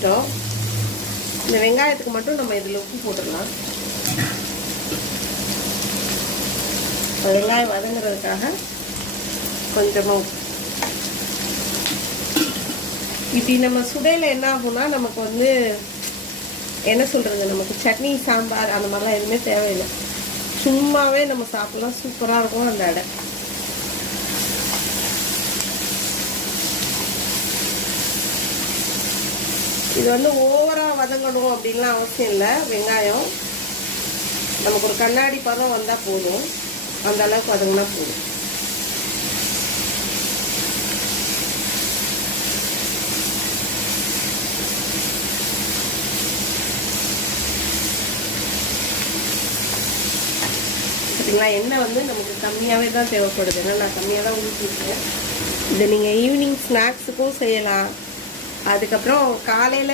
வதக்கிட்டோம். இந்த வெங்காயத்துக்கு மட்டும் நம்ம இதில் உப்பு போட்டுடலாம். வெங்காயம் வதங்குறதுக்காக கொஞ்சமாக உப்பு. இப்படி நம்ம சுடையில் என்ன ஆகும்னா நமக்கு வந்து என்ன சொல்கிறது, நமக்கு சட்னி சாம்பார் அந்த மாதிரிலாம் எதுவுமே தேவையில்லை. சும்மாவே நம்ம சாப்பிட்லாம். சூப்பராக இருக்கும் அந்த அடை. இது வந்து ஓவராக வதங்கணும் அப்படின்லாம் அவசியம் இல்லை. வெங்காயம் நமக்கு ஒரு கண்ணாடி பதம் வந்தால் போதும். அந்த அளவுக்கு வதங்கினா போதும். பார்த்தீங்களா, எண்ணெய் வந்து நமக்கு கம்மியாகவே தான் தேவைப்படுது. ஏன்னா நான் கம்மியாக தான் ஊற்றிருக்கேன். இதை நீங்கள் ஈவினிங் ஸ்நாக்ஸுக்கும் செய்யலாம். அதுக்கப்புறம் காலையில்